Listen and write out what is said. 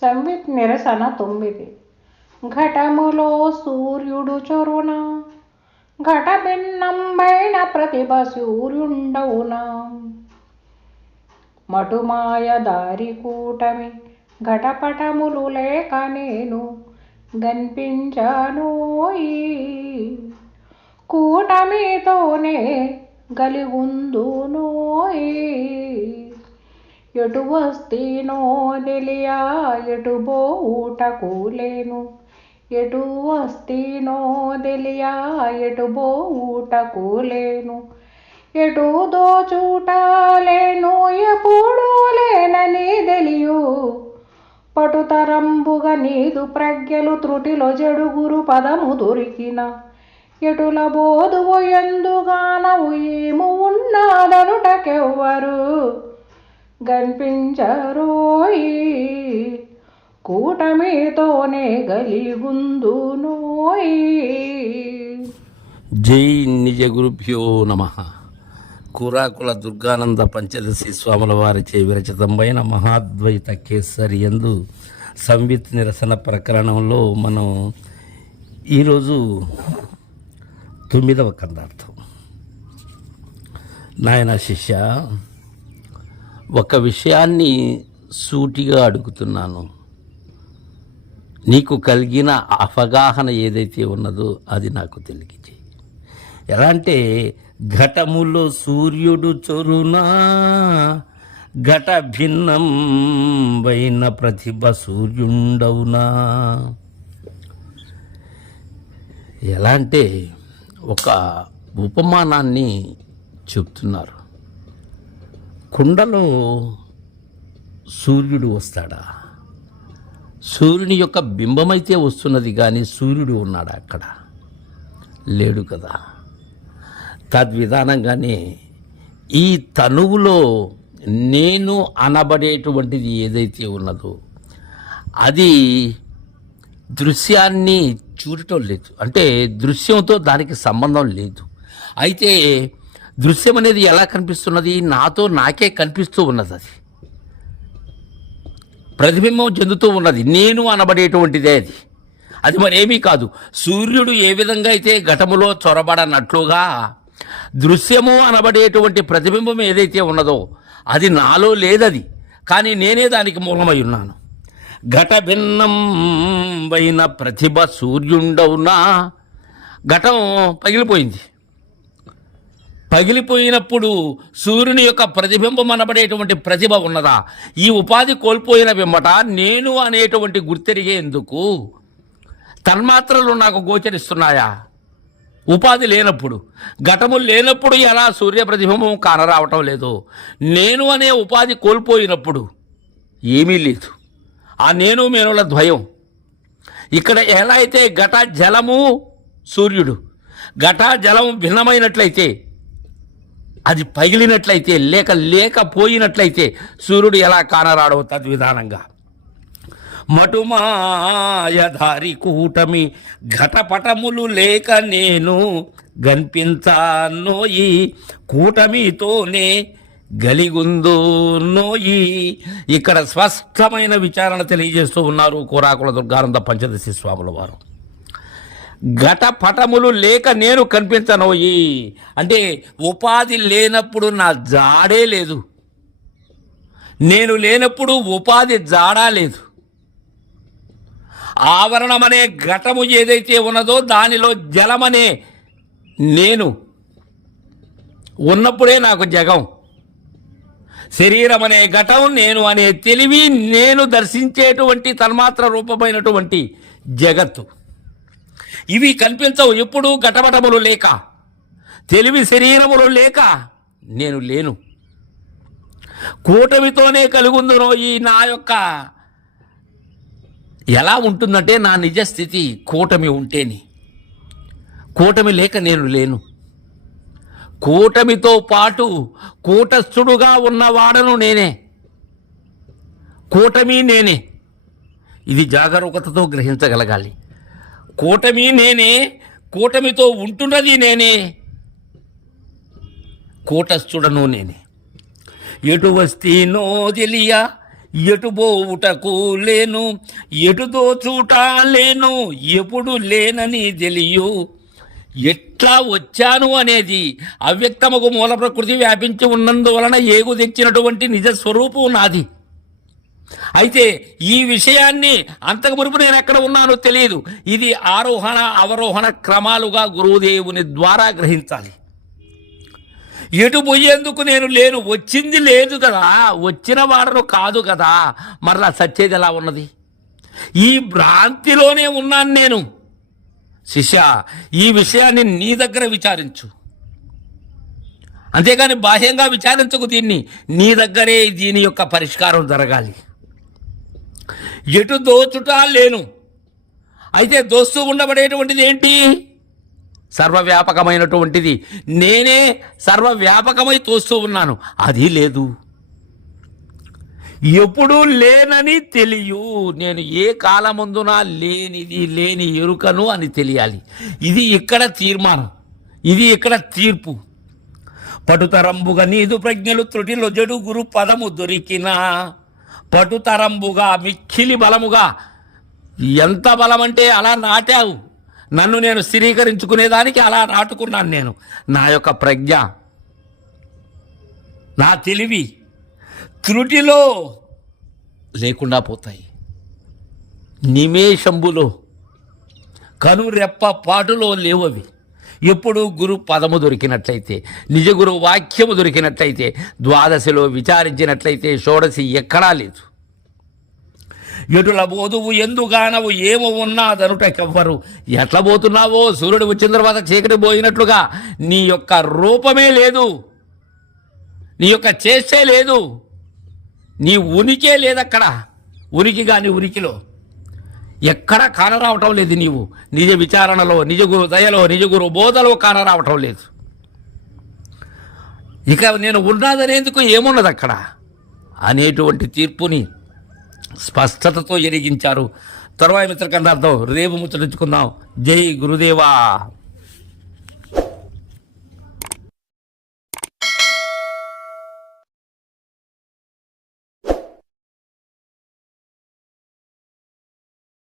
సంవిత్ నిరసన 9. ఘటములో సూర్యుడు చొరున ఘట భిన్నంబైన ప్రతిభ సూర్యుండవునా. మటుమాయ దారి కూటమి ఘటపటములు లేక నేను గన్పించానోయి. కూటమితోనే గలిగుందునోయి. ఎటు వస్తీనో తెలియా ఎటు బోవుటకు లేను. ఎటు వస్తీనో తెలియా ఎటు బోవుటకు లేను. ఎటు దోచుటలేను ఎప్పుడూ లేనని తెలియు. పటుతరంబుగా నీదు ప్రజ్ఞలు త్రుటిలో జడుగురు పదము దొరికిన. ఎటుల బోధువు ఎందుగానవు ఏము ఉన్నదనుటకెవ్వరు గన్పించరోయి. కూటమితోనే గలిగుందునోయి. జై నిజ గురుభ్యో నమః. కురాకుల దుర్గానంద పంచదశి స్వాముల వారిచే విరచితమైన మహాద్వైత కేసరి యందు సంవిత్ నిరసన ప్రకరణంలో మనం ఈరోజు 9వ కందార్థం. నాయన శిష్య, ఒక విషయాన్ని సూటిగా అడుగుతున్నాను. నీకు కలిగిన అవగాహన ఏదైతే ఉన్నదో అది నాకు తెలియజేయి. ఎలా అంటే, ఘటములో సూర్యుడు చొరునా ఘట భిన్నం వైన ప్రతిభ సూర్యుండవునా. ఎలా అంటే, ఒక ఉపమానాన్ని చెప్తున్నారు. కుండలో సూర్యుడు వస్తాడా? సూర్యుని యొక్క బింబమైతే వస్తున్నది, కానీ సూర్యుడు ఉన్నాడా అక్కడ? లేడు కదా. తద్విధానంగానే ఈ తనువులో నేను అనబడేటువంటిది ఏదైతే ఉన్నదో అది దృశ్యాన్ని చూడటం లేదు. అంటే దృశ్యంతో దానికి సంబంధం లేదు. అయితే దృశ్యం అనేది ఎలా కనిపిస్తున్నది? నాతో నాకే కనిపిస్తూ ఉన్నది. అది ప్రతిబింబం చెందుతూ ఉన్నది. నేను అనబడేటువంటిదే అది. అది మరేమీ కాదు. సూర్యుడు ఏ విధంగా అయితే ఘటములో చొరబడనట్లుగా దృశ్యము అనబడేటువంటి ప్రతిబింబం ఏదైతే ఉన్నదో అది నాలో లేదది, కానీ నేనే దానికి మూలమై ఉన్నాను. ఘట భిన్నం వైన ప్రతిభ సూర్యుండవునా. ఘటం పగిలిపోయింది. పగిలిపోయినప్పుడు సూర్యుని యొక్క ప్రతిబింబం అనబడేటువంటి ప్రతిభ ఉన్నదా? ఈ ఉపాధి కోల్పోయిన వెంబట నేను అనేటువంటి గుర్తెరిగేందుకు తన్మాత్రలు నాకు గోచరిస్తున్నాయా? ఉపాధి లేనప్పుడు, ఘటములు లేనప్పుడు ఎలా సూర్య ప్రతిబింబం కానరావటం లేదు? నేను అనే ఉపాధి కోల్పోయినప్పుడు ఏమీ లేదు. ఆ నేను మేనుల ద్వయం. ఇక్కడ ఎలా అయితే ఘట జలము సూర్యుడు, ఘట జలం భిన్నమైనట్లయితే, అది పగిలినట్లయితే, లేకపోయినట్లయితే సూర్యుడు ఎలా కానరాడో తద్విధానంగా మటుమాయ దారి కూటమి ఘటపటములు లేక నేను గన్పించానోయి. కూటమితోనే గలిగుందునోయి. ఇక్కడ స్పష్టమైన విచారణ తెలియజేస్తూ ఉన్నారు కురాకుల దుర్గానంద పంచదశి స్వాముల వారు. ఘటపటములు లేక నేను కనిపించనోయి అంటే ఉపాధి లేనప్పుడు నా జాడే లేదు. నేను లేనప్పుడు ఉపాధి జాడా లేదు. ఆవరణం అనే ఘటము ఏదైతే ఉన్నదో దానిలో జలమనే నేను ఉన్నప్పుడే నాకు జగం. శరీరం అనే ఘటం నేను అనే తెలివి, నేను దర్శించేటువంటి తన్మాత్ర రూపమైనటువంటి జగత్తు. ఇవి కనిపించవు ఎప్పుడు ఘటపటములు లేక, తెలివి శరీరములు లేక నేను లేను. కూటమితోనే కలుగుందునో ఈ నా యొక్క ఎలా ఉంటుందంటే నా నిజస్థితి కూటమి ఉంటేని. కూటమి లేక నేను లేను. కూటమితో పాటు కూటస్థుడుగా ఉన్నవాడను నేనే. కూటమి నేనే. ఇది జాగరూకతతో గ్రహించగలగాలి. కూటమి నేనే, కూటమితో ఉంటున్నది నేనే, కూటస్థుడను నేనే. ఎటు వస్తీనో తెలియ ఎటు పోవుటకు లేను, ఎటు దోచుట లేను, ఎప్పుడు లేనని తెలియు. ఎట్లా వచ్చాను అనేది అవ్యక్తముకు మూల ప్రకృతి వ్యాపించి ఉన్నందువలన ఏగు తెచ్చినటువంటి నిజ స్వరూపం నాది. అయితే ఈ విషయాన్ని అంతకు మునుపు నేను ఎక్కడ ఉన్నానో తెలియదు. ఇది ఆరోహణ అవరోహణ క్రమాలుగా గురువుదేవుని ద్వారా గ్రహించాలి. ఎటు పోయేందుకు నేను లేను, వచ్చింది లేదు కదా, వచ్చిన వాడను కాదు కదా, మరలా సచ్చేది ఎలా ఉన్నది? ఈ భ్రాంతిలోనే ఉన్నాను నేను. శిష్య, ఈ విషయాన్ని నీ దగ్గర విచారించు, అంతేగాని బాహ్యంగా విచారించకు. దీన్ని నీ దగ్గరే దీని యొక్క పరిష్కారం జరగాలి. ఎటు దోచుట లేను, అయితే దోస్తూ ఉండబడేటువంటిది ఏంటి? సర్వవ్యాపకమైనటువంటిది. నేనే సర్వవ్యాపకమై తోస్తూ ఉన్నాను, అది లేదు. ఎప్పుడూ లేనని తెలియు. నేను ఏ కాలమందున లేనిది లేని ఎరుకను అని తెలియాలి. ఇది ఇక్కడ తీర్మానం, ఇది ఇక్కడ తీర్పు. పటుతరంబుగా నీదు ప్రజ్ఞలు త్రుటిలో జడు గురు పదము దొరికినా, పటుతరంబుగా మిక్కిలి బలముగా. ఎంత బలం అంటే అలా నాటావు నన్ను, నేను స్థిరీకరించుకునేదానికి అలా నాటుకున్నాను నేను. నా యొక్క ప్రజ్ఞ, నా తెలివి త్రుటిలో లేకుండా పోతాయి. నిమేషంబులో కనురెప్ప పాటులో లేవవి. ఎప్పుడు గురు పదము దొరికినట్లయితే, నిజ గురు వాక్యము దొరికినట్లయితే, ద్వాదశిలో విచారించినట్లయితే షోడశి ఎక్కడా లేదు. ఎటుల బోధువు ఎందుగానవు ఏమో ఉన్నాదనుటకెవ్వరు. ఎట్లా పోతున్నావో సూర్యుడు వచ్చిన తర్వాత చీకటి పోయినట్లుగా నీ యొక్క రూపమే లేదు, నీ యొక్క చేష్టే లేదు, నీ ఉనికే లేదక్కడ. ఉనికి కానీ ఉనికిలో ఎక్కడ కానరావటం లేదు. నీవు నిజ విచారణలో, నిజ గురు దయలో, నిజ గురు బోధలో కానరావటం లేదు. ఇక నేను ఉన్నాదనేందుకు ఏమున్నది అక్కడ అనేటువంటి తీర్పుని స్పష్టతతో ఎరిగించారు. తరువాయి మిత్రకండార్థం రేపు ముచ్చటించుకుందాం. జై గురుదేవా.